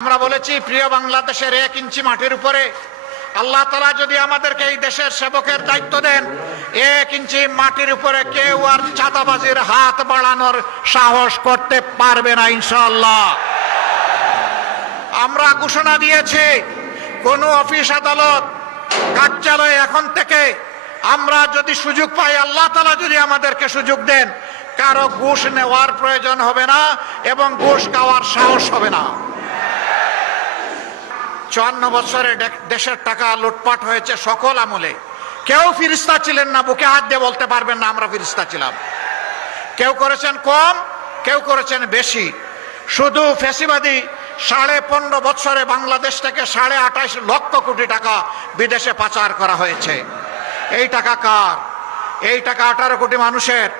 আমরা বলেছি প্রিয় বাংলাদেশের 1 ইঞ্চি মাটির উপরে আল্লাহ তাআলা যদি আমাদেরকে এই দেশের সেবকের দায়িত্ব দেন, 1 ইঞ্চি মাটির উপরে কেউ আর চাঁদাবাজির হাত বাড়ানোর সাহস করতে পারবে না ইনশাআল্লাহ। আমরা ঘোষণা দিয়েছি কোন অফিস আদালত কার্যালয়ে এখন থেকে আমরা যদি সুযোগ পাই, আল্লাহ তাআলা যদি আমাদেরকে সুযোগ দেন, কারো ঘুষ নেওয়ার প্রয়োজন হবে না এবং ঘুষ খাওয়ার সাহস হবে না। 54 বছরে দেশের টাকা লুটপাট হয়েছে সকল আমলে। কেউ ফেরেশতা ছিলেন না, বুকে হাত দিয়ে বলতে পারবেন না আমরা ফেরেশতা ছিলাম। কেউ করেছেন কম, কেউ করেছেন বেশি। শুধু ফ্যাসিবাদী 15.5 বছরে বাংলাদেশ থেকে 28.5 লক্ষ কোটি টাকা বিদেশে পাচার করা হয়েছে। এই টাকা কার? এই টাকা 18 কোটি মানুষের।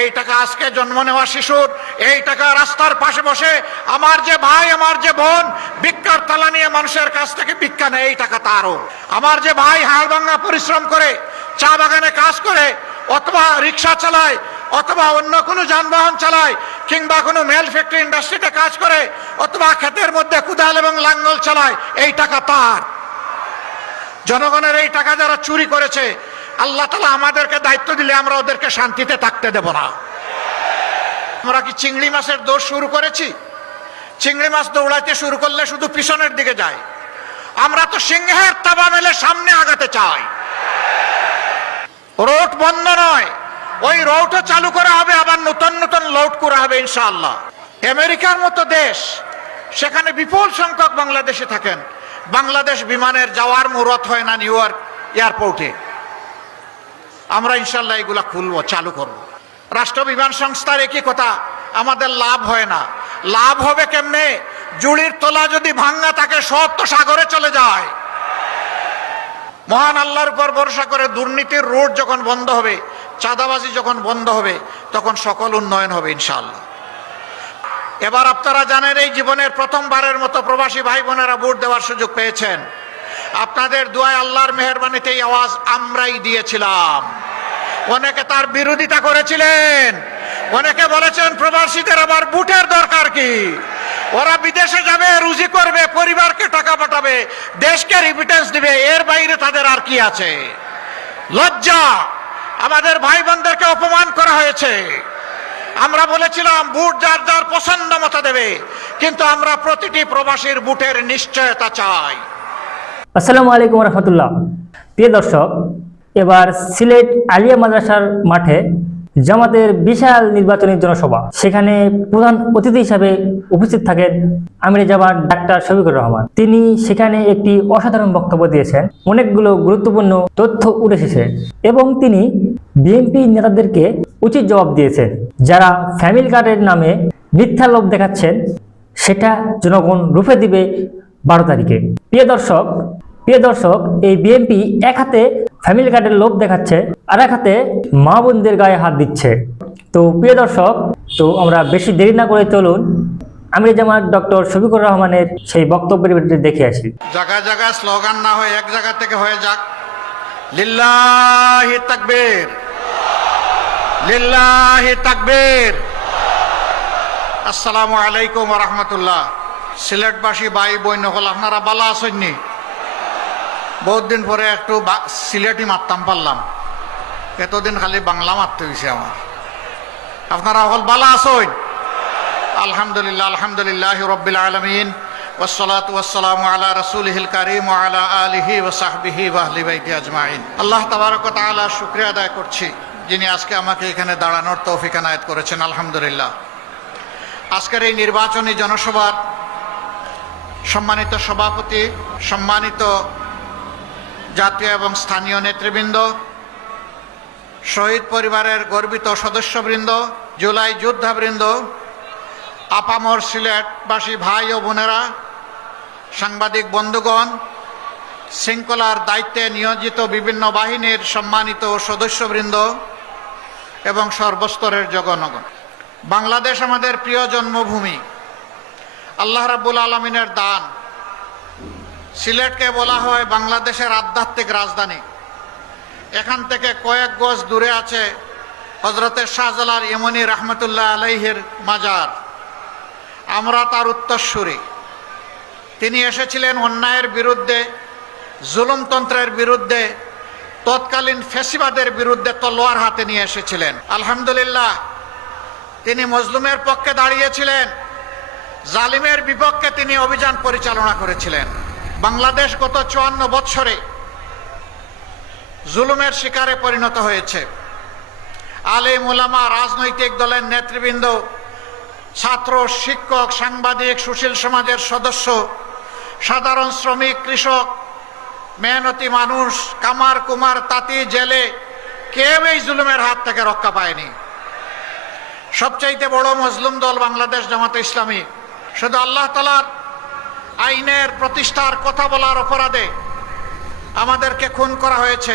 এই টাকা আজকে জন্ম নেওয়া শিশুর। এই টাকা রাস্তার পাশে বসে আমার যে ভাই, আমার যে বোন ভিক্ষার থালা নিয়ে মানুষের কাছ থেকে ভিক্ষা নেয়, এই টাকা তারও। আমার যে ভাই হাড়ভাঙা পরিশ্রম করে চা বাগানে কাজ করে অথবা রিক্সা চালায় অথবা অন্য কোনো যানবাহন চালায় কিংবা কোনো মেল ফ্যাক্টরি ইন্ডাস্ট্রিতে কাজ করে অথবা ক্ষেতের মধ্যে কুদাল এবং লাঙ্গল চালায়, এই টাকা তার। জনগণের এই টাকা যারা চুরি করেছে, আল্লাহ তাআলা আমাদেরকে দায়িত্ব দিলে আমরা ওদেরকে শান্তিতে থাকতে দেব না। আমরা কি চিংড়ি মাছের দৌড় শুরু করেছি? চিংড়ি মাছ দৌড়াইতে শুরু করলে শুধু পিছনের দিকে যায়। আমরা তো সিংহের তাবা মেলে সামনে আগাতে চাই। রোড বন্ধ নয়, ওই রোডও চালু করা হবে, আবার নতুন নতুন লোড করা হবে ইনশাআল্লাহ। আমেরিকার মতো দেশ, সেখানে বিপুল সংখ্যক বাংলাদেশে থাকেন। বাংলাদেশ বিমানের যাওয়ার মুহূর্ত হয় না নিউ ইয়র্ক এয়ারপোর্টে। আমরা ইনশাল্লাহ এগুলা খুলবো, চালু করব। রাষ্ট্র বিমান সংস্থার একই কথা, আমাদের লাভ হয় না। লাভ হবে কেমনে? জুড়ির তলা যদি ভাঙ্গা থাকে সব তো সাগরে চলে যায়। মহান আল্লাহর উপর ভরসা করে দুর্নীতির রোড যখন বন্ধ হবে, চাঁদাবাজি যখন বন্ধ হবে, তখন সকল উন্নয়ন হবে ইনশাআল্লাহ। এবার আপনারা জানেন এই জীবনের প্রথমবারের মতো প্রবাসী ভাই বোনেরা ভোট দেওয়ার সুযোগ পেয়েছেন। আপনাদের দোয়ায় আল্লাহর মেহেরবানিতে এই আওয়াজ আমরাই দিয়েছিলাম। অনেকে তার বিরোধিতা করেছিলেন, অনেকে বলেছেন প্রবাসীদের আবার ভোটের দরকার কি? ওরা বিদেশে যাবে, রুজি করবে, পরিবারকে টাকা পাঠাবে, দেশকে রিমিটেন্স দিবে, এর বাইরে তাদের আর কি আছে? লজ্জা! আমাদের ভাই বোনদেরকে অপমান করা হয়েছে। আমরা বলেছিলাম ভোট যার যার পছন্দ মতো দেবে, কিন্তু আমরা প্রতিটি প্রবাসীর ভোটের নিশ্চয়তা চাই। আসসালামু আলাইকুম রহমতুল্লাহ। প্রিয় দর্শক, এবার সিলেট আলিয়া মাদ্রাসার মাঠে জামাতের বিশাল নির্বাচনী জনসভা। সেখানে প্রধান অতিথি হিসাবে উপস্থিত থাকেন আমিরে জামাত ডাক্তার শফিকুর রহমান। তিনি সেখানে একটি অসাধারণ বক্তব্য দিয়েছেন। অনেকগুলো গুরুত্বপূর্ণ তথ্য উঠে এসেছে এবং তিনি বিএনপি নেতাদেরকে উচিত জবাব দিয়েছেন। যারা ফ্যামিলি কার্ডের নামে মিথ্যা লোভ দেখাচ্ছেন, সেটা জনগণ রুখে দিবে 12 তারিখে। প্রিয় দর্শক, এই বিএনপি এক হাতে ফ্যামিলি কার্ডের লোভ দেখাচ্ছে, আর এক হাতে মা বোনদের গায়ে হাত দিচ্ছে। তো প্রিয় দর্শক, তো আমরা বেশি দেরি না করে চলুন আমিরে জামাত ডক্টর শফিকুর রহমানের সেই বক্তব্যের ভিতরে দেখে আসি। জায়গায় জায়গায় স্লোগান না হয়ে এক জায়গা থেকে হয়ে যাক। লিল্লাহি তাকবীর, লিল্লাহি তাকবীর। আসসালামু আলাইকুম ওয়া রাহমাতুল্লাহ। সিলেটবাসী ভাই বোন হল, আপনারা ভালো আছেননি? বহুত দিন পরে একটু সিলেটি মারতাম পারলাম। এতদিন খালি বাংলা মারতে হয়েছে আমার। আপনারা হল ভালো আছেন? আলহামদুলিল্লাহ, আলহামদুলিল্লাহ রাব্বিল আলামিন, ওয়াসসালাতু ওয়াসসালামু আলা রাসূলিহিল কারীম ওয়া আলা আলিহি ওয়া সাহবিহি ওয়া আহলি বাইতি আজমাইন। আল্লাহ তাবারক ওয়া তাআলা শুকরিয়া আদায় করছি, যিনি আজকে আমাকে এখানে দাঁড়ানোর তৌফিক এনায়েত করেছেন। আলহামদুলিল্লাহ। আজকের এই নির্বাচনী জনসভার সম্মানিত সভাপতি, সম্মানিত জাতীয় এবং স্থানীয় নেতৃবৃন্দ, শহীদ পরিবারের গর্বিত সদস্যবৃন্দ, জুলাই যোদ্ধাবৃন্দ, আপামর সিলেটবাসী ভাই ও বোনেরা, সাংবাদিক বন্ধুগণ, শৃঙ্খলার দায়িত্বে নিয়োজিত বিভিন্ন বাহিনীর সম্মানিত সদস্যবৃন্দ এবং সর্বস্তরের জনগণ, বাংলাদেশ আমাদের প্রিয় জন্মভূমি, আল্লাহ রাব্বুল আলামিনের দান। সিলেটকে বলা হয় বাংলাদেশের আধ্যাত্মিক রাজধানী। এখান থেকে কয়েক গজ দূরে আছে হযরতে শাহজালাল ইমানি রহমতুল্লাহ আলাইহির মাজার। আমরা তার উত্তরসূরি। তিনি এসেছিলেন অন্যায়ের বিরুদ্ধে, জুলুমতন্ত্রের বিরুদ্ধে, তৎকালীন ফ্যাসিবাদের বিরুদ্ধে তলোয়ার হাতে নিয়ে এসেছিলেন। আলহামদুলিল্লাহ, তিনি মজলুমের পক্ষে দাঁড়িয়েছিলেন, জালিমের বিপক্ষে তিনি অভিযান পরিচালনা করেছিলেন। বাংলাদেশ গত 54 বৎসরে জুলুমের শিকারে পরিণত হয়েছে। আলেম ওলামা, রাজনৈতিক দলের নেতৃবৃন্দ, ছাত্র, শিক্ষক, সাংবাদিক, সুশীল সমাজের সদস্য, সাধারণ শ্রমিক, কৃষক, মেহনতি মানুষ, কামার কুমার, তাঁতি, জেলে, কেউ এই জুলুমের হাত থেকে রক্ষা পায়নি। সবচাইতে বড় মজলুম দল বাংলাদেশ জামাতে ইসলামী। শুধু আল্লাহ তাআলার আইনের প্রতিষ্ঠার কথা বলার অপরাধে আমাদেরকে খুন করা হয়েছে।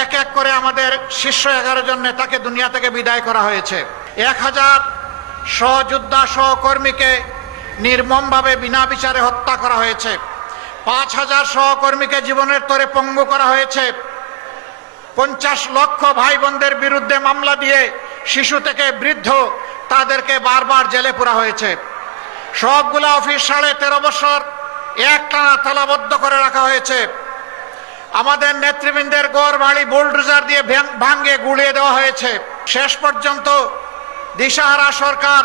এক এক করে আমাদের শীর্ষ 11 জন নেতাকে দুনিয়া থেকে বিদায় করা হয়েছে। 1000 সহযোদ্ধা সহকর্মীকে নির্মমভাবে বিনা বিচারে হত্যা করা হয়েছে। 5000 সহকর্মীকে জীবনের তরে পঙ্গু করা হয়েছে। 50 লক্ষ ভাই বোনদের বিরুদ্ধে মামলা দিয়ে শিশু থেকে বৃদ্ধ তাদেরকে বারবার জেলে পুরা হয়েছে। সবগুলা অফিস 13.5 বছর একটানা তালাবদ্ধ করে রাখা হয়েছে। আমাদের নেতৃবৃন্দের ঘর বাড়ি বুলডোজার দিয়ে ভাঙ্গে গুড়িয়ে দেওয়া হয়েছে। শেষ পর্যন্ত দিশাহারা সরকার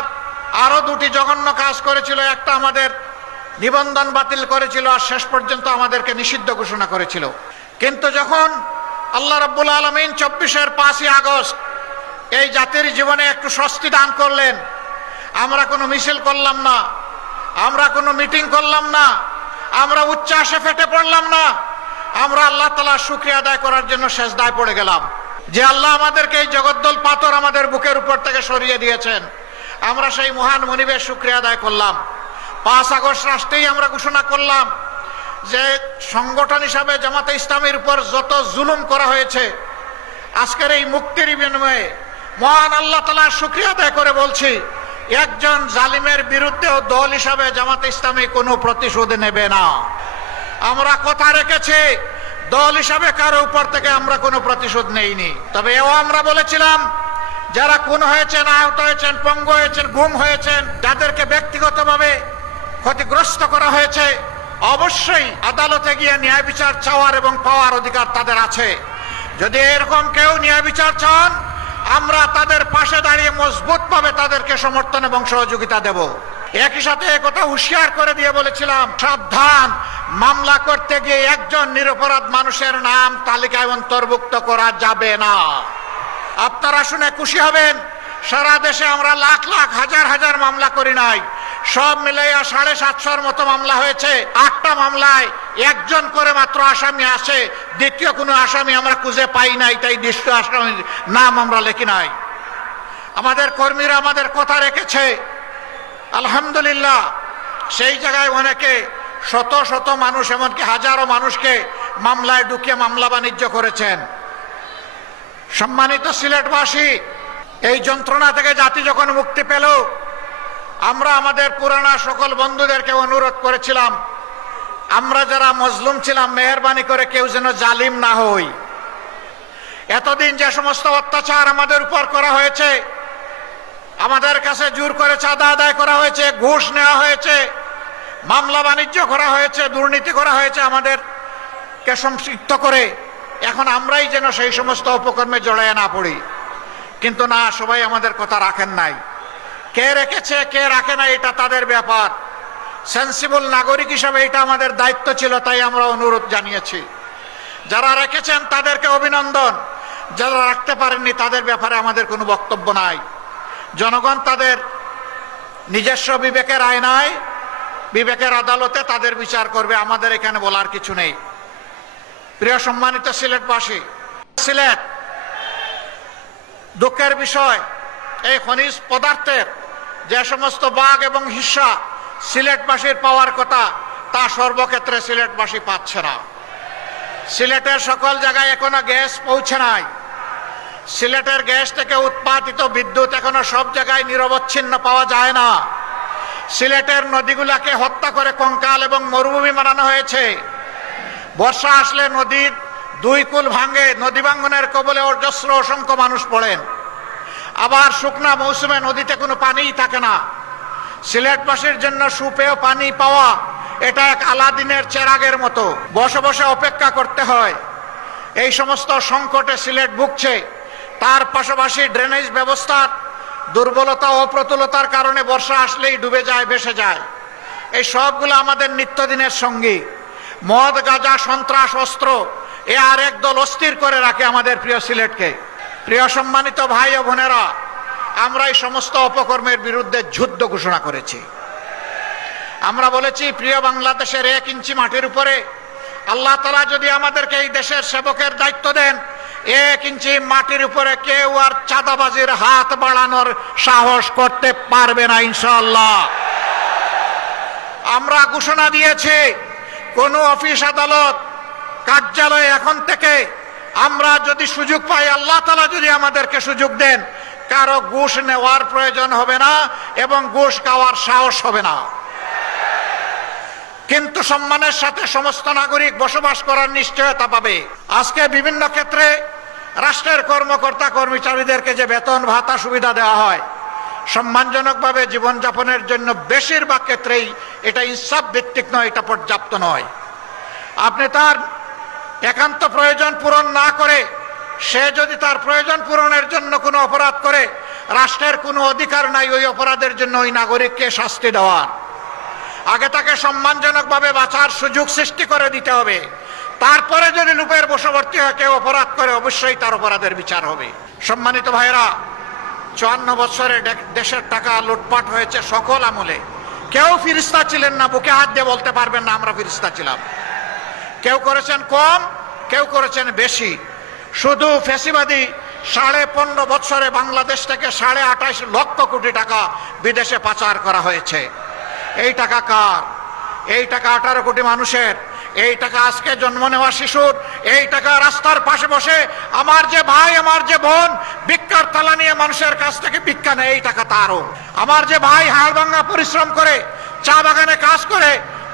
আরো 2টি জঘন্য কাজ করেছিল। একটা আমাদের নিবন্ধন বাতিল করেছিল, আর শেষ পর্যন্ত আমাদেরকে নিষিদ্ধ ঘোষণা করেছিল। কিন্তু যখন আল্লাহ রাব্বুল আলামিন 24-এর 5ই আগস্ট এই জাতির জীবনে একটু স্বস্তি দান করলেন, আমরা কোনো মিছিল করলাম না, আমরা কোনো মিটিং করলাম না, আমরা উচ্ছ্বাসে ফেটে পড়লাম না, আমরা আল্লাহ তাআলার শুকরিয়া আদায় করার জন্য সেজদায় পড়ে গেলাম যে আল্লাহ আমাদেরকে এই জগদ্দল পাথর আমাদের বুকের উপর থেকে সরিয়ে দিয়েছেন। আমরা সেই মহান মনিবের শুকরিয়া আদায় করলাম। 5 আগস্ট রাষ্ট্রেই আমরা ঘোষণা করলাম যে সংগঠন হিসাবে জামাতে ইসলামীর উপর যত জুলুম করা হয়েছে, আজকের এই মুক্তির বিনিময়ে মহান আল্লাহ তাআলার শুকরিয়া আদায় করে বলছি, একজন জালিমের বিরুদ্ধেও দল হিসাবে জামাতে ইসলামী কোনো প্রতিশোধ নেবে না। আমরা কথা রেখেছি, দল হিসাবে কারো উপর থেকে আমরা কোনো প্রতিশোধ নেইনি। তবে এও আমরা বলেছিলাম, যারা খুন হয়েছেন, আহত হয়েছেন, পঙ্গু হয়েছেন, গুম হয়েছেন, যাদেরকে ব্যক্তিগতভাবে ক্ষতিগ্রস্ত করা হয়েছে, অবশ্যই আদালতে গিয়ে ন্যায় বিচার চাওয়ার এবং পাওয়ার অধিকার তাদের আছে। যদি এরকম কেউ ন্যায় বিচার চান, আমরা তাদের পাশে দাঁড়িয়ে মজবুতভাবে তাদেরকে সমর্থন এবং সহযোগিতা দেব। একই সাথে একথা হুঁশিয়ার করে দিয়ে বলেছিলাম, সাবধান, মামলা করতে গিয়ে একজন নিরপরাধ মানুষের নাম তালিকায় অন্তর্ভুক্ত করা যাবে না। আপনারা শুনে খুশি হবেন, সারা দেশে আমরা লাখ লাখ হাজার হাজার মামলা করি নাই, সব মিলাইয়া 750-এর মতো মামলা হয়েছে। 8টা মামলায় একজন করে মাত্র আসামি আসে, দ্বিতীয় কোনো আসামি আমরা খুঁজে পাই নাই, তাই দ্বিতীয় আসামির নাম আমরা লিখি নাই। আমাদের কর্মীরা আমাদের কথা রেখেছে, আলহামদুলিল্লাহ। সেই জায়গায় অনেকে শত শত মানুষ, এমনকি হাজারো মানুষকে মামলায় ঢুকিয়ে মামলা বাণিজ্য করেছেন। সম্মানিত সিলেটবাসী, এই যন্ত্রণা থেকে জাতি যখন মুক্তি পেল, আমরা আমাদের পুরানা সকল বন্ধুদেরকে অনুরোধ করেছিলাম, আমরা যারা মজলুম ছিলাম, মেহেরবানি করে কেউ যেন জালিম না হই। এতদিন যে সমস্ত অত্যাচার আমাদের উপর করা হয়েছে, আমাদের কাছে জোর করে চাঁদা আদায় করা হয়েছে, ঘুষ নেওয়া হয়েছে, মামলা বাণিজ্য করা হয়েছে, দুর্নীতি করা হয়েছে আমাদেরকে সম্পৃক্ত করে, এখন আমরাই যেন সেই সমস্ত অপকর্মে জড়ায় না পড়ি। কিন্তু না, সবাই আমাদের কথা রাখেন নাই। কে রেখেছে কে রাখে না এটা তাদের ব্যাপার। সেন্সিবল নাগরিক হিসাবে এটা আমাদের দায়িত্ব ছিল, তাই আমরা অনুরোধ জানিয়েছি। যারা রেখেছেন তাদেরকে অভিনন্দন, যারা রাখতে পারেননি তাদের ব্যাপারে আমাদের কোনো বক্তব্য নাই। জনগণ তাদের নিজস্ব বিবেকের আয়নায়, বিবেকের আদালতে তাদের বিচার করবে, আমাদের এখানে বলার কিছু নেই। প্রিয় সম্মানিত সিলেটবাসী, সিলেট দুঃখের বিষয়, এই খনিজ পদার্থের যে সমস্ত ভাগ এবং হিস্সা সিলেটবাসীর পাওয়ার কথা, তা সর্বক্ষেত্রে সিলেটবাসী পাচ্ছে না। সিলেটের সকল জায়গায় এখনো গ্যাস পৌঁছে নাই। সিলেটের গ্যাস থেকে উৎপাদিত বিদ্যুৎ এখনো সব জায়গায় নিরবচ্ছিন্ন পাওয়া যায় না। সিলেটের নদীগুলাকে হত্যা করে কঙ্কাল এবং মরুভূমি বানানো হয়েছে। বর্ষা আসলে নদীর 2 কূল ভাঙে, নদী ভাঙ্গনের কবলে অজস্র অসংখ্য মানুষ পড়েন। আবার শুকনা মৌসুমে নদীতে কোনো পানিই থাকে না। সিলেটবাসীর জন্য সুপেয় পানি পাওয়া এটা এক আলাদিনের চেরাগের মতো, বসে বসে অপেক্ষা করতে হয়। এই সমস্ত সংকটে সিলেট ভুগছে। তার পাশাপাশি ড্রেনেজ ব্যবস্থার দুর্বলতা ও প্রতুলতার কারণে বর্ষা আসলেই ডুবে যায়, ভেসে যায়। এই সবগুলো আমাদের নিত্যদিনের সঙ্গী। মদ, গাঁজা, সন্ত্রাস, অস্ত্র এ আর একদল অস্থির করে রাখে আমাদের প্রিয় সিলেটকে। প্রিয় সম্মানিত ভাই ও বোনেরা, আমরা এই সমস্ত অপকর্মের বিরুদ্ধে যুদ্ধ ঘোষণা করেছি। আমরা বলেছি, প্রিয় বাংলাদেশের 1 ইঞ্চি মাটির উপরে আল্লাহ তাআলা যদি আমাদেরকে এই দেশের সেবকের দায়িত্ব দেন, 1 ইঞ্চি মাটির উপরে কেউ আর চাঁদাবাজির হাত বাড়ানোর সাহস করতে পারবে না ইনশাআল্লাহ। আমরা ঘোষণা দিয়েছি, কোন অফিস, আদালত, কার্যালয়ে এখন থেকে আমরা যদি সুযোগ পাই, আল্লাহ তাআলা যদি আমাদেরকে সুযোগ দেন, কারো ঘুষ নেওয়ার প্রয়োজন হবে না এবং ঘুষ খাওয়ার সাহস হবে না। কিন্তু সম্মানের সাথে সমস্ত নাগরিক বসবাস করার নিশ্চয়তা পাবে। আজকে বিভিন্ন ক্ষেত্রে রাষ্ট্রের কর্মকর্তা কর্মচারীদেরকে যে বেতন ভাতা সুবিধা দেওয়া হয়, সম্মানজনকভাবে জীবনযাপনের জন্য বেশিরভাগ ক্ষেত্রেই এটা ইনসাফ ভিত্তিক নয়, এটা পর্যাপ্ত নয়। আপনি তার একান্ত প্রয়োজন পূরণ না করে, সে যদি তার প্রয়োজন পূরণের জন্য কোনো অপরাধ করে, রাষ্ট্রের কোনো অধিকার নাই ওই অপরাধের জন্য ওই নাগরিককে শাস্তি দেওয়ার। আগে তাকে সম্মানজনকভাবে বাঁচার সুযোগ সৃষ্টি করে দিতে হবে। তারপরে যদি লুপের বশবর্তী হয়ে কেউ অপরাধ করে, অবশ্যই তার অপরাধের বিচার হবে। সম্মানিত ভাইরা, 54 বছরে দেশের টাকা লুটপাট হয়েছে সকল আমলে। কেউ ফিরিস্তা ছিলেন না, বুকে হাত দিয়ে বলতে পারবেন না আমরা ফিরিস্তা ছিলাম। কেউ করেছেন কম, কেউ করেছেন বেশি। শুধু ফ্যাসিবাদী 15.5 বছরে বাংলাদেশ থেকে 28.5 লক্ষ কোটি টাকা বিদেশে পাচার করা হয়েছে। এই টাকা কার? এই টাকা 18 কোটি মানুষের। এই টাকা আজকে জন্ম নেওয়া শিশুর। এই টাকা রাস্তার পাশে বসে আমার যে ভাই, আমার যে বোন ভিক্ষার থালা নিয়ে মানুষের কাছ থেকে ভিক্ষা নেয়, এই টাকা তারও। আমার যে ভাই হাড়ভাঙ্গা পরিশ্রম করে চা বাগানে কাজ করে,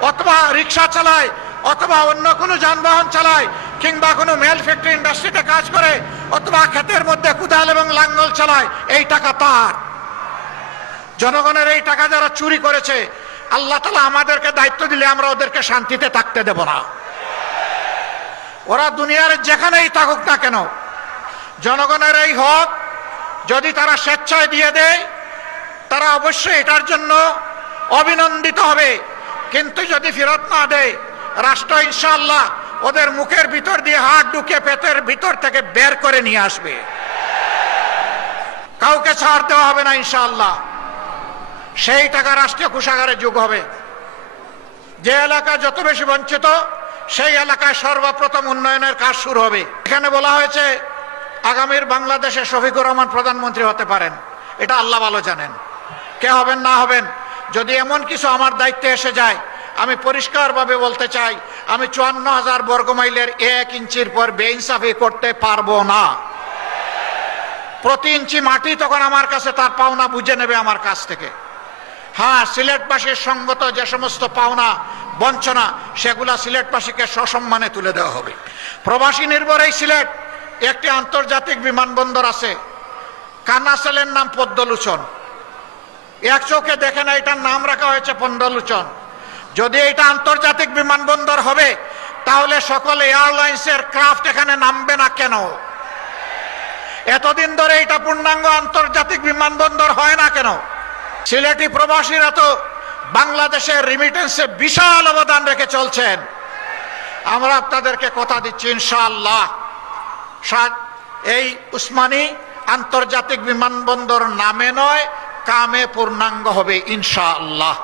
অথবা রিক্সা চালায়, অথবা অন্য কোনো যানবাহন চালায়, কিংবা কোনো মেল ফ্যাক্টরি ইন্ডাস্ট্রিতে কাজ করে, অথবা ক্ষেতের মধ্যে কুদাল এবং লাঙ্গল চালায়, এই টাকা তার। জনগণের এই টাকা যারা চুরি করেছে, আল্লাহ তাআলা আমাদেরকে দায়িত্ব দিলে আমরা ওদেরকে শান্তিতে থাকতে দেব না। ওরা দুনিয়ার যেখানেই থাকুক না কেন, জনগণের এই হক যদি তারা স্বেচ্ছায় দিয়ে দেয়, তারা অবশ্যই এটার জন্য অভিনন্দিত হবে। কিন্তু যদি ফেরত না দেয়, রাষ্ট্র ইনশাআল্লাহ ওদের মুখের ভিতর দিয়ে হাত ঢুকে পেটের ভিতর থেকে বের করে নিয়ে আসবে। কাউকে ছাড় দেওয়া হবে না ইনশাআল্লাহ। সেই টাকা রাষ্ট্রীয় কোষাগারে যোগ হবে। যে এলাকা যত বেশি বঞ্চিত, সেই এলাকায় সর্বপ্রথম উন্নয়নের কাজ শুরু হবে। এখানে বলা হয়েছে আগামীর বাংলাদেশে শফিকুর রহমান প্রধানমন্ত্রী হতে পারেন। এটা আল্লাহ ভালো জানেন। কে হবেন না হবেন, যদি এমন কিছু আমার দায়িত্বে এসে যায়, আমি পরিষ্কারভাবে বলতে চাই, আমি 54,000 বর্গমাইলের 1 ইঞ্চির পর বেইনসাফি করতে পারবো না। প্রতি ইঞ্চি মাটি তখন আমার কাছে তার পাওনা বুঝে নেবে আমার কাছ থেকে। হ্যাঁ, সিলেটবাসীর সঙ্গত যে সমস্ত পাওনা বঞ্চনা, সেগুলা সিলেটবাসীকে সসম্মানে তুলে দেওয়া হবে। প্রবাসী নির্ভর এই সিলেট একটি আন্তর্জাতিক বিমানবন্দর আছে। কানাসেলের নাম পদ্মলোচন। এক চোখে দেখে না, এটার নাম রাখা হয়েছে পদ্মলোচন। যদি এটা আন্তর্জাতিক বিমানবন্দর হবে, তাহলে সকল এয়ারলাইন্সের ক্রাফট এখানে নামবে না কেন? এতদিন ধরে এটা পূর্ণাঙ্গ আন্তর্জাতিক বিমানবন্দর হয় না কেন? সিলেটি প্রবাসীরা তো বাংলাদেশের রিমিটেন্সে বিশাল অবদান রেখে চলছেন। আমরা আপনাদেরকে কথা দিচ্ছি, ইনশাআল্লাহ এই উসমানী আন্তর্জাতিক বিমানবন্দর নামে নয়, কামে পূর্ণাঙ্গ হবে ইনশাআল্লাহ।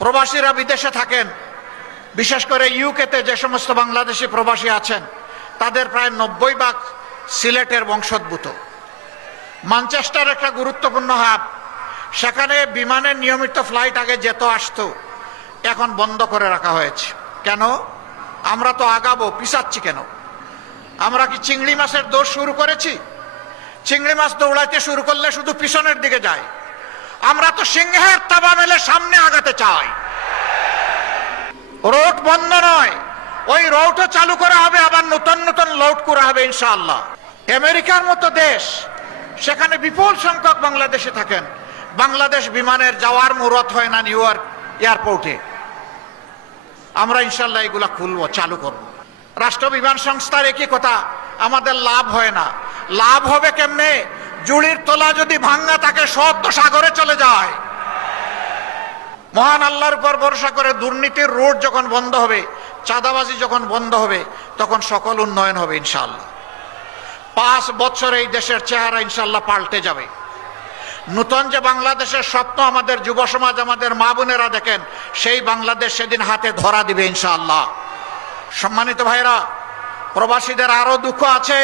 প্রবাসীরা বিদেশে থাকেন, বিশেষ করে ইউকেতে যে সমস্ত বাংলাদেশি প্রবাসী আছেন, তাদের প্রায় 90% সিলেটের বংশোদ্ভূত। ম্যানচেস্টার একটা গুরুত্বপূর্ণ হাব। সেখানে বিমানের নিয়মিত ফ্লাইট আগে যেত আসতো, এখন বন্ধ করে রাখা হয়েছে। কেন? আমরা তো আগাবো, পিছাচ্ছি কেন? আমরা কি চিংড়ি মাছের দৌড় শুরু করেছি? চিংড়ি মাছ দৌড়াইতে শুরু করলে শুধু পিছনের দিকে যায়। আমরা তো সিংহের তাবা মেলে সামনে আগাতে চাই। রোড বন্ধ নয়, ওই রোডও চালু করা হবে, আবার নতুন নতুন লোড করা হবে ইনশাআল্লাহ। আমেরিকার মতো দেশ, সেখানে বিপুল সংখ্যক বাংলাদেশে থাকেন। বাংলাদেশ বিমানের যাওয়ার মুহূর্ত হয় না নিউ ইয়র্ক এয়ারপোর্টে। আমরা ইনশাল্লাহ এগুলা খুলবো, চালু করব। রাষ্ট্র বিমান সংস্থার একই কথা, আমাদের লাভ হয় না। লাভ হবে কেমনে? জুড়ির তোলা যদি ভাঙ্গা থাকে সব তো সাগরে চলে যায়। মহান আল্লাহর উপর ভরসা করে দুর্নীতির রোড যখন বন্ধ হবে, চাঁদাবাজি যখন বন্ধ হবে, তখন সকল উন্নয়ন হবে ইনশাআল্লাহ। 5 বছরে এই দেশের চেহারা ইনশাআল্লাহ পাল্টে যাবে। নূতন যে বাংলাদেশের স্বপ্ন আমাদের যুব সমাজ, আমাদের মা বোনেরা দেখেন, সেই বাংলাদেশ সেদিন হাতে ধরা দিবে ইনশাআল্লাহ। সম্মানিত ভাইরা, প্রবাসীদের আরো দুঃখ আছে।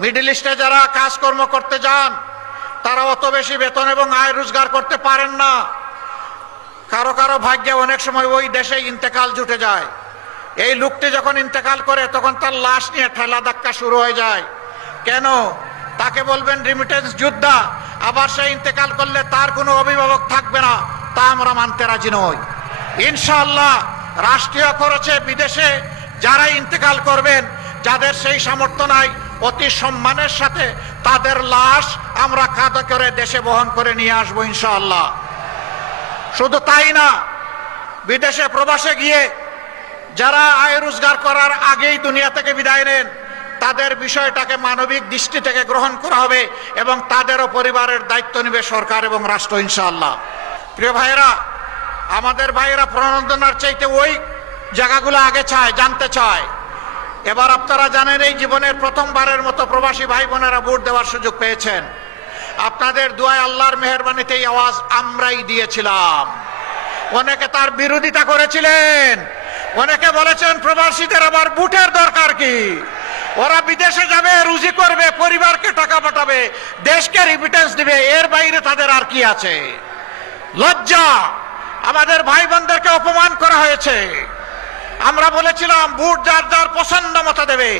মিডল ইস্টে যারা কাজকর্ম করতে যান, তারা অত বেশি বেতন এবং আয় রোজগার করতে পারেন না। কারো কারো ভাগ্যে অনেক সময় ওই দেশে ইন্তেকাল জুটে যায়। এই লোকটি যখন ইন্তেকাল করে তখন তার লাশ নিয়ে ঠেলা ধাক্কা শুরু হয়ে যায়। কেন? তাকে বলবেন রিমিটেন্স যোদ্ধা, আবার সে ইন্তেকাল করলে তার কোনো অভিভাবক থাকবে না, তা আমরা মানতে রাজি নই। ইনশাআল্লাহ রাষ্ট্রীয় খরচে বিদেশে যারা ইন্তেকাল করবেন, যাদের সেই সামর্থ্য নাই, অতি সম্মানের সাথে তাদের লাশ আমরা কাঁধে করে দেশে বহন করে নিয়ে আসবো ইনশাআল্লাহ। শুধু তাই না, বিদেশে প্রবাসে গিয়ে যারা আয় রোজগার করার আগেই দুনিয়া থেকে বিদায় নেন, তাদের বিষয়টাকে মানবিক দৃষ্টি থেকে গ্রহণ করা হবে এবং তাদেরও পরিবারের দায়িত্ব নেবে সরকার এবং রাষ্ট্র ইনশাআল্লাহ। প্রিয় ভাইয়েরা, আমাদের ভাইয়েরা প্রণোদনার চাইতে ওই জায়গাগুলো আগে চায়, জানতে চায়। এবার আপনারা জানেন, এই জীবনের প্রথমবারের মতো প্রবাসী ভাই বোনেরা ভোট দেওয়ার সুযোগ পেয়েছেন। আপনাদের দোয়ায়, আল্লাহর মেহেরবানিতে এই আওয়াজ আমরাই দিয়েছিলাম। অনেকে তার বিরোধিতা করেছিলেন, অনেকে বলেছেন প্রবাসীদের আবার ভোটের দরকার কি, ওরা বিদেশে যাবে, রুজি করবে, পরিবারকে টাকা পাঠাবে, দেশকে রিমিটেন্স দিবে, এর বাইরে তাদের আর কি আছে? লজ্জা! আমাদের ভাই বোনদেরকে অপমান করা হয়েছে। আমরা বলেছিলাম ভোট যার যার পছন্দ মতো দেবে,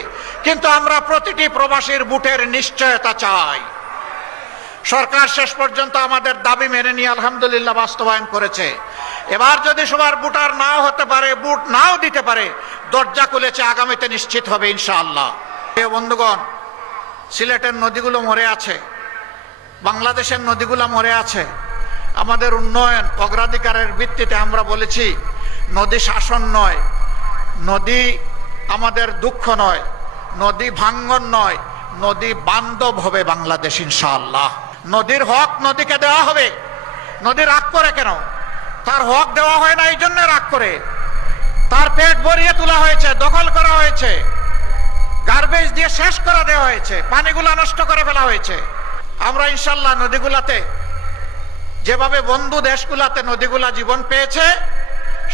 কিন্তু আমরা প্রতিটি প্রবাসীর ভোটের নিশ্চয়তা চাই। সরকার শেষ পর্যন্ত আমাদের দাবি মেনে নিয়ে আলহামদুলিল্লাহ বাস্তবায়ন করেছে। এবার যদি সবার ভোটার নাও হতে পারে, ভোট নাও দিতে পারে, দরজা খুলেছে, আগামীতে নিশ্চিত হবে ইনশাআল্লাহ। প্রিয় বন্ধুগণ, সিলেটের নদীগুলো মরে আছে, বাংলাদেশের নদীগুলো মরে আছে। আমাদের উন্নয়ন অগ্রাধিকারের ভিত্তিতে আমরা বলেছি, নদী শাসন নয়, নদী আমাদের দুঃখ নয়, নদী ভাঙ্গন নয়, নদী বান্ধব হবে বাংলাদেশ ইনশাআল্লাহ। নদীর হক নদীকে দেওয়া হবে। নদী রাগ করে কেন? তার হক দেওয়া হয় না, এই জন্য রাগ করে। তার পেট ভরিয়ে তোলা হয়েছে, দখল করা হয়েছে, গার্বেজ দিয়ে শেষ করে দেওয়া হয়েছে, পানিগুলা নষ্ট করে ফেলা হয়েছে। আমরা ইনশাআল্লাহ নদীগুলাতে, যেভাবে বন্ধু দেশগুলাতে নদীগুলা জীবন পেয়েছে,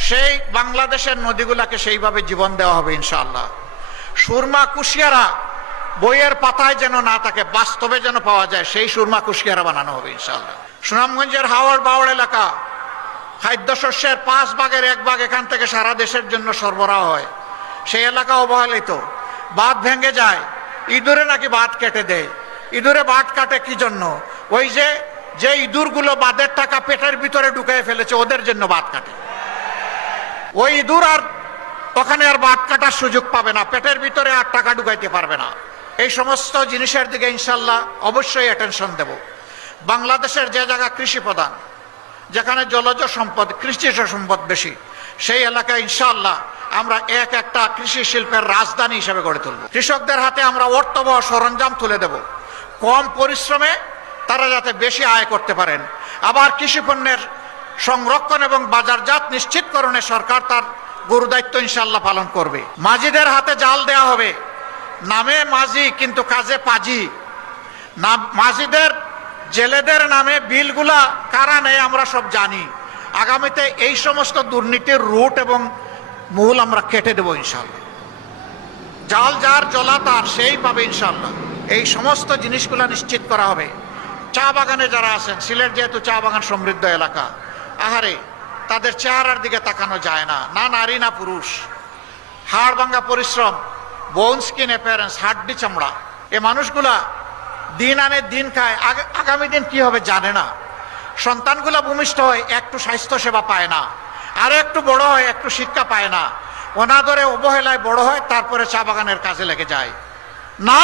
সেই বাংলাদেশের নদীগুলাকে সেইভাবে জীবন দেওয়া হবে ইনশাআল্লাহ। সুরমা কুশিয়ারা বইয়ের পাতায় যেন না থাকে, বাস্তবে যেন পাওয়া যায়, সেই সুরমা কুশিয়ারা বানানো হবে ইনশাআল্লাহ। সুনামগঞ্জের হাওড় বাওড় এলাকা, খাদ্যশস্যের 5 ভাগের 1 ভাগ এখান থেকে সারা দেশের জন্য সরবরাহ হয়। সেই এলাকা অবহেলিত, বাঁধ ভেঙে যায়, ইঁদুরে নাকি বাঁধ কেটে দেয়। ইঁদুরে বাঁধ কাটে কি জন্য? ওই যে ইঁদুরগুলো বাঁধের টাকা পেটের ভিতরে ঢুকিয়ে ফেলেছে, ওদের জন্য বাঁধ কাটে। ওই ইঁদুর আর ওখানে আর বাঁধ কাটার সুযোগ পাবে না, পেটের ভিতরে আর টাকা ঢুকাইতে পারবে না। এই সমস্ত জিনিসের দিকে ইনশাল্লাহ অবশ্যই অ্যাটেনশন দেব। বাংলাদেশের যে জায়গা কৃষি প্রধান, যেখানে জলজ সম্পদ, কৃষি সম্পদ বেশি, সেই এলাকায় ইনশাআল্লাহ আমরা একটা কৃষি শিল্পের রাজধানী হিসেবে গড়ে তুলব। কৃষকদের হাতে আমরা অর্থবহ সরঞ্জাম তুলে দেব, কম পরিশ্রমে তারা যাতে বেশি আয় করতে পারেন। আবার কৃষি পণ্যের সংরক্ষণ এবং বাজারজাত নিশ্চিতকরণে সরকার তার গুরুদায়িত্ব ইনশাআল্লাহ পালন করবে। মাঝিদের হাতে জাল দেওয়া হবে, নামে মাঝি কিন্তু কাজে পাজি। মাঝিদের, জেলেদের নামে বিলগুলা কারা নেয় আমরা সব জানি। আগামীতে এই সমস্ত দুর্নীতির রুট এবং মূল আমরা কেটে দেব ইনশাআল্লাহ। জাল যার জলা তার, সেই পাবে ইনশাআল্লাহ। এই সমস্ত জিনিসগুলা নিশ্চিত করা হবে। চা বাগানে যারা আছেন, সিলেট যেহেতু চা বাগান সমৃদ্ধ এলাকা, আহারে তাদের চেহারার দিকে তাকানো যায় না, না নারী না পুরুষ। হাড় ভাঙ্গা পরিশ্রম, বোন স্কিন অ্যাপিয়ারেন্স, হাড্ডি চামড়া। এ মানুষগুলা দিন আনে দিন খায়, আগামী দিন কি হবে জানে না। সন্তানগুলা ভূমিষ্ঠ হয়, একটু স্বাস্থ্য সেবা পায় না, আরো একটু বড় হয়, একটু শিক্ষা পায় না, অনাদরে অবহেলায় বড় হয়, তারপরে চা বাগানের কাজে লেগে যায়। না,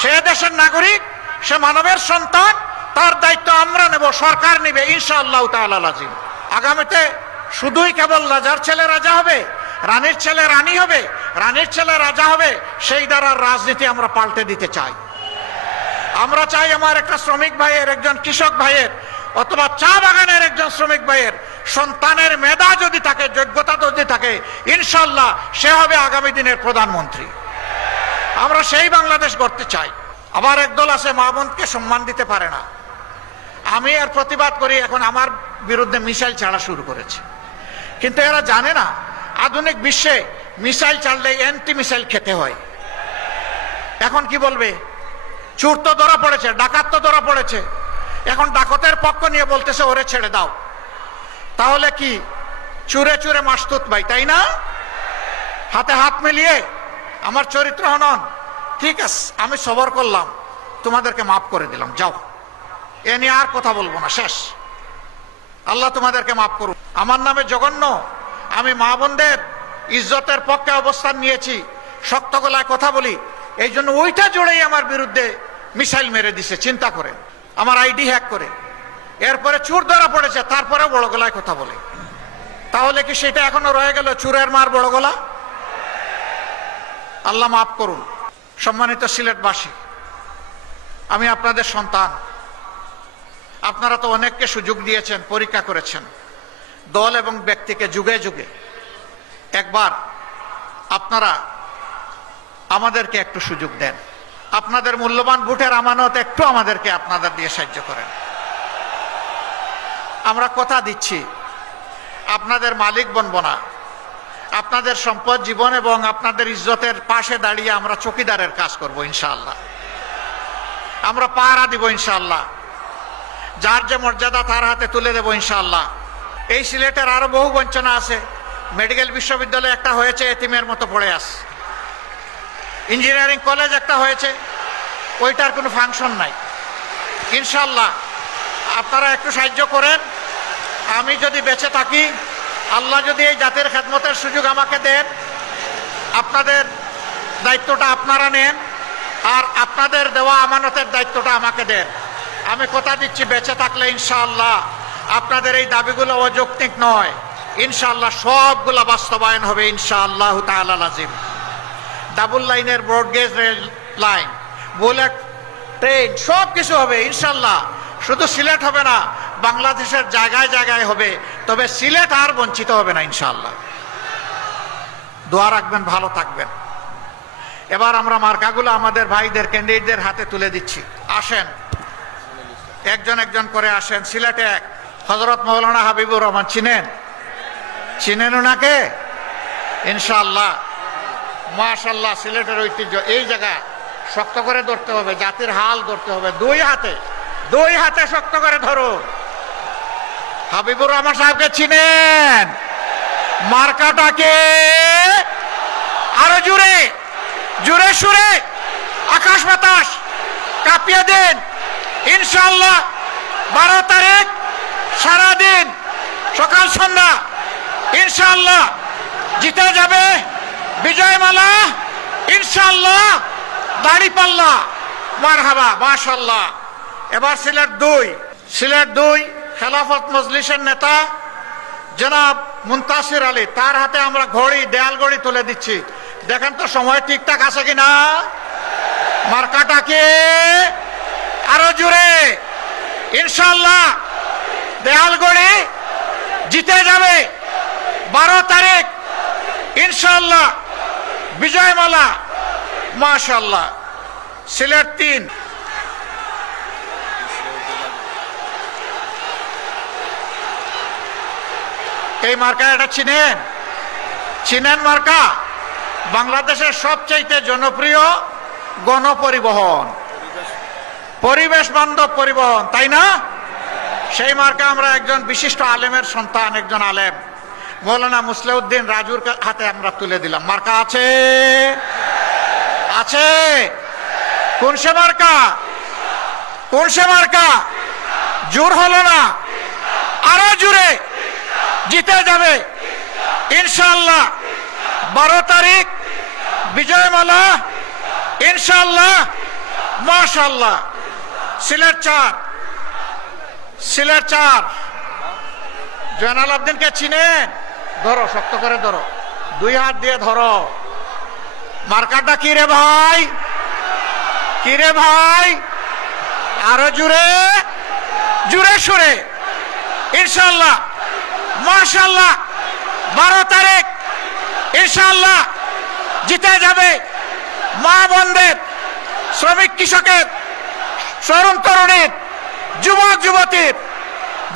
সে দেশের নাগরিক, সে মানবের সন্তান, তার দায়িত্ব আমরা নেব, সরকার নেবে ইনশাআল্লাহ তাআলা। লাজিম আগামীতে শুধুই কেবল রাজার ছেলে রাজা হবে, রানীর ছেলে রানী হবে, রানীর ছেলে রাজা হবে, সেই দ্বারা রাজনীতি আমরা পাল্টে দিতে চাই। আমরা চাই আমার একটা শ্রমিক ভাইয়ের, একজন কৃষক ভাইয়ের অথবা চা বাগানের একজন শ্রমিক ভাইয়ের সন্তানের মেধা যদি থাকে, যোগ্যতা যদি থাকে, ইনশাল্লাহ সে হবে আগামী দিনের প্রধানমন্ত্রী। আমরা সেই বাংলাদেশ গড়তে চাই। আবার একদল আছে মা বোনকে সম্মান দিতে পারে না। আমি এর প্রতিবাদ করি, এখন আমার বিরুদ্ধে মিসাইল ছাড়া শুরু করেছে। কিন্তু এরা জানে না আধুনিক বিশ্বে মিসাইল ছাড়লে অ্যান্টি মিসাইল খেতে হয়। এখন কি বলবে, চোর তো ধরা পড়েছে, ডাকাত তো ধরা পড়েছে, এখন ডাকাতের পক্ষ নিয়ে বলতেছে ওরে ছেড়ে দাও। তাহলে কি চুরে চুরে মাসতুত ভাই, তাই না? হাতে হাত মিলিয়ে আমার চরিত্র হনন, ঠিক আছে আমি সবর করলাম, তোমাদেরকে মাফ করে দিলাম, যাও, এ নিয়ে আর কথা বলবো না, শেষ। আল্লাহ তোমাদেরকে মাফ করুন। আমার নামে জঘন্য, আমি মা বোনদের ইজ্জতের পক্ষে অবস্থান নিয়েছি, শক্ত গলায় কথা বলি, এই জন্য ওইটা জোড়েই আমার বিরুদ্ধে মিসাইল মেরে দিছে, চিন্তা করে, আমার আইডি হ্যাক করে। এরপরে চোর ধরা পড়েছে, তারপরে বড় গলায় কথা বলে। তাহলে কি সেটা এখনো রয়ে গেল চোরের মার বড় গলা? আল্লাহ মাফ করুন। সম্মানিত সিলেটবাসী, আমি আপনাদের সন্তান, আপনারা তো অনেককে সুযোগ দিয়েছেন, পরীক্ষা করেছেন, দল এবং ব্যক্তিকে যুগে যুগে। একবার আপনারা আমাদেরকে একটু সুযোগ দেন, আপনাদের মূল্যবান ভোটের আমানত একটু আমাদেরকে আপনাদের দিয়ে সাহায্য করেন। আমরা কথা দিচ্ছি আপনাদের মালিক বনব না, আপনাদের সম্পদ, জীবন এবং আপনাদের ইজ্জতের পাশে দাঁড়িয়ে আমরা চৌকিদারের কাজ করব ইনশাআল্লাহ। আমরা পাহারা দিব ইনশাআল্লাহ, যার যে মর্যাদা তার হাতে তুলে দেব ইনশাআল্লাহ। এই সিলেটের আরো বহু বঞ্চনা আছে। মেডিকেল বিশ্ববিদ্যালয় একটা হয়েছে, এতিমের মতো পড়ে আছে। ইঞ্জিনিয়ারিং কলেজ একটা হয়েছে, ওইটার কোনো ফাংশন নাই। ইনশাআল্লাহ আপনারা একটু সাহায্য করেন। আমি যদি বেঁচে থাকি, আল্লাহ যদি এই জাতির খেদমতের সুযোগ আমাকে দেন, আপনাদের দায়িত্বটা আপনারা নেন, আর আপনাদের দেওয়া আমানতের দায়িত্বটা আমাকে দেন। আমি কথা দিচ্ছি বেঁচে থাকলে ইনশাআল্লাহ আপনাদের এই দাবিগুলো অযৌক্তিক নয়, ইনশাআল্লাহ সবগুলা বাস্তবায়ন হবে ইনশাআল্লাহ তাআলা লাজিম। ডাবল লাইনের broad gauge rail line, bullet train, সব কিছু হবে ইনশাআল্লাহ। শুধু সিলেট হবে না, বাংলাদেশের জায়গায় জায়গায় হবে, তবে সিলেট আর বঞ্চিত হবে না ইনশাআল্লাহ। দোয়া রাখবেন, ভালো থাকবেন। এবার আমরা মার্কাগুলো আমাদের ভাইদের, ক্যান্ডিডেটদের হাতে তুলে দিচ্ছি। আসেন, একজন একজন করে আসেন। সিলেটে এক হযরত মাওলানা হাবিবুর রহমান, চিনেন? চিনেন ওনাকে? ইনশাআল্লাহ, মাশাআল্লাহ। সিলেটের ঐতিহ্য, এই জায়গা শক্ত করে ধরতে হবে, জাতির হাল ধরতে হবে, দুই হাতে শক্ত করে ধরো। হাবিবুর রহমান সাহেবকে চিনেন? মার্কাটাকে আরো জোরে জোরে সুরে আকাশ বাতাস কাঁপিয়ে দেন ইনশাআল্লাহ। 12 তারিখ সারাদিন সকাল সন্ধ্যা ইনশাআল্লাহ জিতে যাবে বিজয়মালা ইনশাআল্লাহ, দাড়িপাল্লা, মারহাবা, মাশাআল্লাহ। এবার সিলেট 2 খেলাফত মজলিসের নেতা জনাব মুনতাসির আলী, তার হাতে আমরা ঘড়ি, দেয়াল ঘড়ি তুলে দিচ্ছি। দেখেন তো সময় ঠিকঠাক আছে কিনা। মার্কাটাকে আরো জোরে ইনশাআল্লাহ, দেয়াল ঘড়ি জিতে যাবে 12 তারিখ ইনশাআল্লাহ, বিজয়মালা, মাশাআল্লাহ। সিলেট 3, এই মার্কা এটা চিনেন? মার্কা বাংলাদেশের সবচেয়ে জনপ্রিয় গণপরিবহন, পরিবেশ বান্ধব পরিবহন, তাই না? সেই মার্কা আমরা একজন বিশিষ্ট আলেমের সন্তান, একজন আলেম মৌলানা মুসলিউদ্দিন রাজুর হাতে আমরা তুলে দিলাম। মার্কা আছে? কোন সে মার্কা? জোর হলো না, আরো জোরে। জিতে যাবে ইনশাআল্লাহ 12 তারিখ, বিজয়মালা ইনশাআল্লাহ, মাশাআল্লাহ। সিলেট 4 জয়নাল আবদিনকে চিনেন? ধরো, শক্ত করে ধরো, দুই হাত দিয়ে ধরো। মার্কাটা কি রে ভাই? কি রে ভাই? আরো জুড়ে, জুড়ে সুরে ইনশাল্লাহ, মাশাল্লাহ। 12 তারিখ ইনশাল্লাহ জিতে যাবে। মা বোনদের, শ্রমিক কৃষকের, তরুণ তরুণীর, যুবক যুবতীর,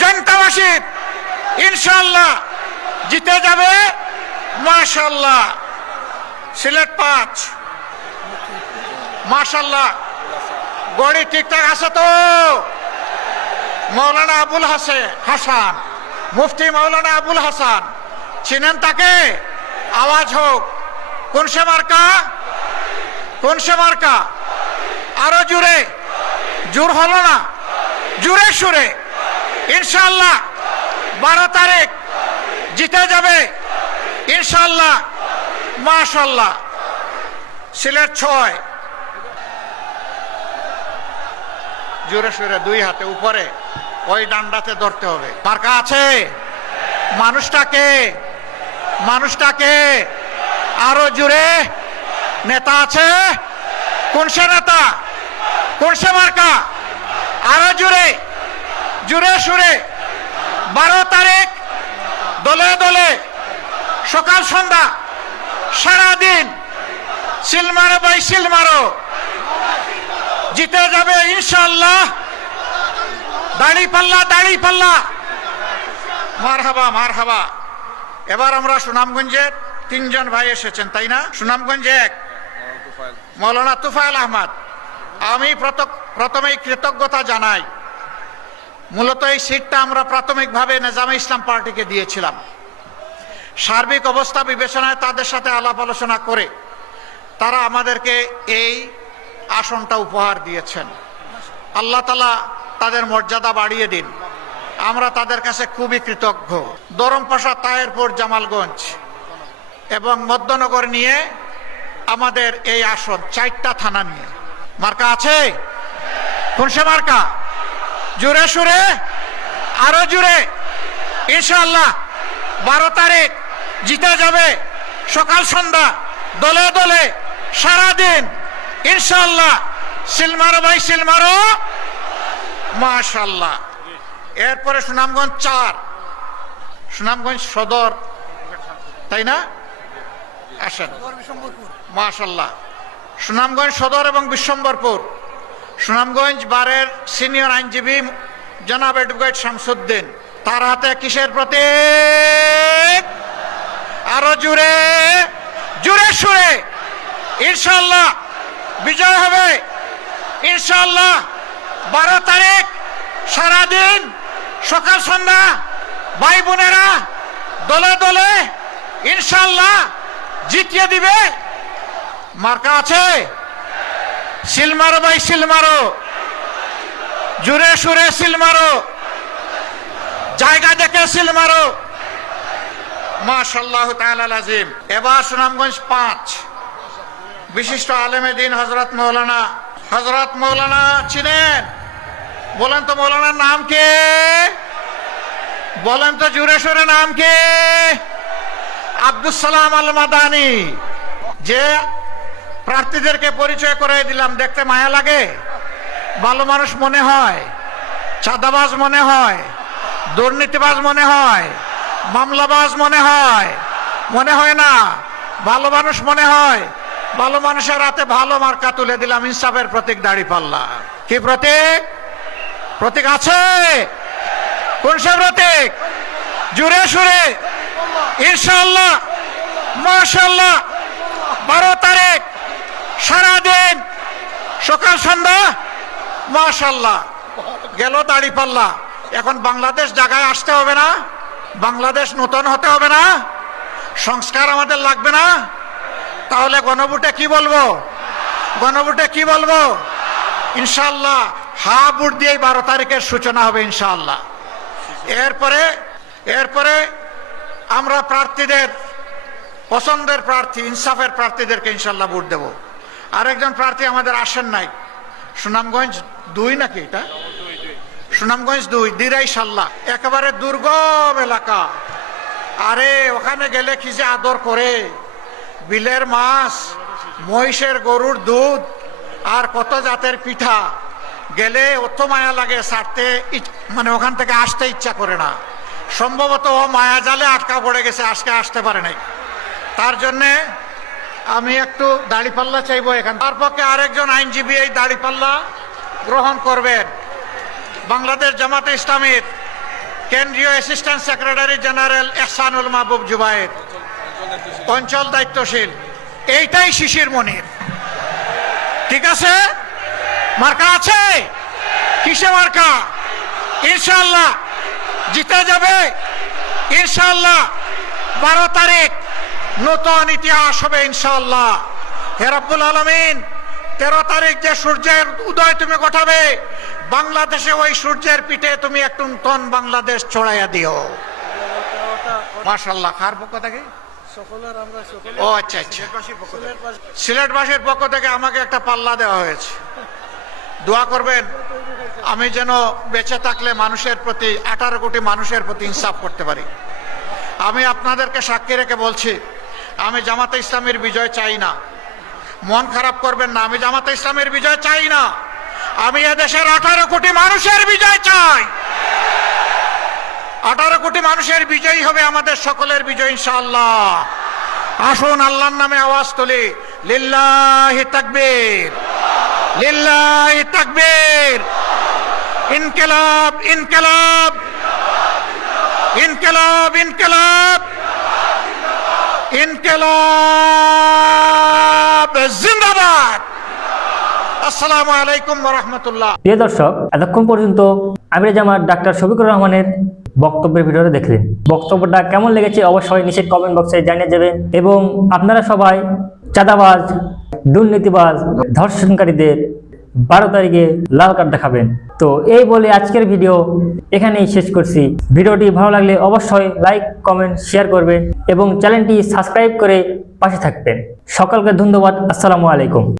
জনতাবাসীর ইনশাল্লাহ জিতে যাবে মাশাল্লাহ। সিলেট 5 মাশাল্লাহ। গড়ি ঠিকঠাক আছে তো? মৌলানা আবুল হাসান, মুফতি মৌলানা আবুল হাসান, চিনেন তাকে? আওয়াজ হোক। কোন সে মার্কা? কোন সে মার্কা? আরো জুড়ে, জোর হলো না, জুড়ে সুরে ইনশাল্লাহ 12 তারিখ জিতে যাবে ইনশাল্লাহ, মাশাল্লাহ। সিলেট 6 জোরে সুরে, দুই হাতে উপরে, ওই ডান্ডাতে ধরতে হবে। মার্কা আছে? মানুষটাকে, মানুষটাকে আরো জুড়ে। নেতা আছে? কোন সে নেতা? কোন সে মার্কা? আরো জুড়ে, জুড়ে সুরে 12 তারিখ দলে দলে, সকাল সন্ধ্যা, সারাদিন সিল মারো ভাই, সিল মারো, জিতে যাবে ইনশাআল্লাহ। দাড়ি পাল্লা, দাড়ি পাল্লা, মারহাবা মারহাবা। এবার আমরা সুনামগঞ্জের 3 জন ভাই এসেছেন, তাই না? সুনামগঞ্জে 1 মৌলানা তুফাইল আহমদ। আমি প্রথমেই কৃতজ্ঞতা জানাই। মূলত এই সিটটা আমরা প্রাথমিকভাবে নিজামে ইসলাম পার্টিকে দিয়েছিলাম। সার্বিক অবস্থা বিবেচনায় তাদের সাথে আলাপ আলোচনা করে তারা আমাদেরকে এই আসনটা উপহার দিয়েছেন। আল্লাহ তাআলা তাদের মর্যাদা বাড়িয়ে দিন। আমরা তাদের কাছে খুবই কৃতজ্ঞ। দরমপাশা, তাহেরপুর, জামালগঞ্জ এবং মধ্যনগর নিয়ে আমাদের এই আসন 4টা থানা নিয়ে। মার্কা আছে? কোন সে মার্কা? জুড়ে সুরে, আরো জুড়ে ইনশাআল্লাহ 12 তারিখ জিতে যাবে। সকাল সন্ধ্যা, দলে দলে, সারাদিন ইনশাআল্লাহ। সিলমারো ভাই, সিলমারো, মাশাআল্লাহ। এরপরে সুনামগঞ্জ 4, সুনামগঞ্জ সদর, তাই না? আসেন, মাশাআল্লাহ। সুনামগঞ্জ সদর এবং বিশ্বম্বরপুর। সুনামগঞ্জ 12-এর সিনিয়র আইনজীবী জনাব অ্যাডভোকেট শামসুদ্দিন, তার হাতে কিসের প্রতীক? আরো জুড়ে, জুড়ে সুরে ইনশাআল্লাহ বিজয় হবে ইনশাআল্লাহ। 12 তারিখ সারাদিন, সকাল সন্ধ্যা, ভাই বোনেরা দলে দলে ইনশাআল্লাহ জিতিয়ে দিবে। মার্কা আছে? সিলমারো ভাই, সিলমারো, জুড়ে সুরে সিলমারো, জায়গা দেখে সিলমারো, মাশাআল্লাহ তাআলা আজিম। এবার সুনামগঞ্জ 5 বিশিষ্ট আলেমে দিন হযরত মৌলানা চিনেন? বলেন তো মৌলানার নাম কে? বলেন তো জুড়ে সুরে নাম কে? আব্দুস সালাম আল মাদানী। যে প্রার্থীদেরকে পরিচয় করে দিলাম, দেখতে মায়া লাগে? ভালো মানুষ মনে হয়? চাঁদাবাজ মনে হয়? দুর্নীতিবাজ মনে হয়? মামলাবাজ মনে হয়? মনে হয় না, ভালো মানুষ মনে হয়। ভালো মানুষের হাতে ভালো মার্কা তুলে দিলাম, ইনসাফের প্রতীক দাঁড়িপাল্লা। কি প্রতীক? প্রতীক আছে? কোন সে প্রতীক? জুড়ে সুরে ইনশাআল্লাহ, মাশাআল্লাহ। 12 তারিখ সারাদিন, সকাল সন্ধ্যা, মাশাআল্লাহ। গেল দাঁড়িপাল্লা। এখন বাংলাদেশ জায়গায় আসতে হবে না? বাংলাদেশ নতুন হতে হবে না? সংস্কার আমাদের লাগবে না? তাহলে গণভোটে কি বলবো? গণভোটে কি বলবো? ইনশাআল্লাহ হা ভোট দিয়ে 12 তারিখের সূচনা হবে ইনশাআল্লাহ। এরপরে আমরা প্রার্থীদের, পছন্দের প্রার্থী, ইনসাফের প্রার্থীদেরকে ইনশাআল্লাহ ভোট দেব। আরেকজন প্রার্থী আমাদের আসেন নাই, সুনামগঞ্জ 2 নাকি এটা? সুনামগঞ্জ 2 দিরাই সাল্লা, একেবারে দুর্গম এলাকা। আরে ওখানে গেলে কি যে আদর করে, বিলের মাছ, মহিষের গরুর দুধ আর কত জাতের পিঠা। গেলে অত মায়া লাগে, ছাড়তে মানে ওখান থেকে আসতে ইচ্ছা করে না। সম্ভবত ও মায়া জালে আটকা পড়ে গেছে, আজকে আসতে পারে নাই। তার জন্যে আমি একটু দাড়িপাল্লা চাইবো এখান। তার পক্ষে আরেকজন আইনজীবী এই দাড়িপাল্লা গ্রহণ করবেন। বাংলাদেশ জামাতে ইসলামীর কেন্দ্রীয় অ্যাসিস্ট্যান্ট সেক্রেটারি জেনারেল এহসানুল মাহবুব জুবায়ের, অঞ্চল দায়িত্বশীল। এইটাই শিশির মনির। ঠিক আছে, মার্কা আছে? কিসে মার্কা? ইনশাআল্লাহ জিতে যাবে ইনশাআল্লাহ। 12 তারিখ নতুন ইতিহাস হবে ইনশাআল্লাহ। হে রব্বুল আলামিন, 13 তারিখ যে সূর্যের উদয় তুমি ঘটাবে, বাংলাদেশে ওই সূর্যের পিঠে তুমি একটু নতুন বাংলাদেশ ছড়াইয়া দিও। মাশাআল্লাহ। কার পক্ষ থেকে? ও আচ্ছা আচ্ছা, সিলেটবাসীর পক্ষ থেকে আমাকে একটা পাল্লা দেওয়া হয়েছে। দোয়া করবেন আমি যেন বেঁচে থাকলে মানুষের প্রতি, 18 কোটি মানুষের প্রতি ইনসাফ করতে পারি। আমি আপনাদেরকে সাক্ষী রেখে বলছি, আমি জামাতে ইসলামের বিজয় চাই না। মন খারাপ করবেন না, আমি জামাতে ইসলামের বিজয় চাই না। আমি এদেশের 18 কোটি মানুষের বিজয় চাই। 18 কোটি মানুষের বিজয়ী হবে আমাদের সকলের বিজয় ইনশাআল্লাহ। আসুন আল্লাহর নামে আওয়াজ তুলি, লিল্লাহি তাকবীর, লিল্লাহি তাকবীর। ইনকিলাব ইনকিলাব ইনকিলাব ইনকিলাব ইনকিলাব জিন্দাবাদ। আসসালামু আলাইকুম ওয়া রাহমাতুল্লাহ। প্রিয় দর্শক, এতক্ষণ পর্যন্ত আমিরে জামাত ডাক্তার শফিকুর রহমানের বক্তব্যের ভিডিওটা দেখলেন। বক্তব্যটা কেমন লেগেছে অবশ্যই নিচে কমেন্ট বক্সে জানিয়ে যাবেন। এবং আপনারা সবাই চাঁদাবাজ, দুর্নীতিবাজ, ধর্ষণকারীদের 12 তারিখে লাল কার্ড দেখাবেন। তো এই বলে আজকের ভিডিও এখানেই শেষ করছি। ভিডিওটি ভালো লাগলে অবশ্যই লাইক, কমেন্ট, শেয়ার করবেন এবং চ্যানেলটি সাবস্ক্রাইব করে পাশে থাকবেন। সকলকে ধন্যবাদ। আসসালামু আলাইকুম।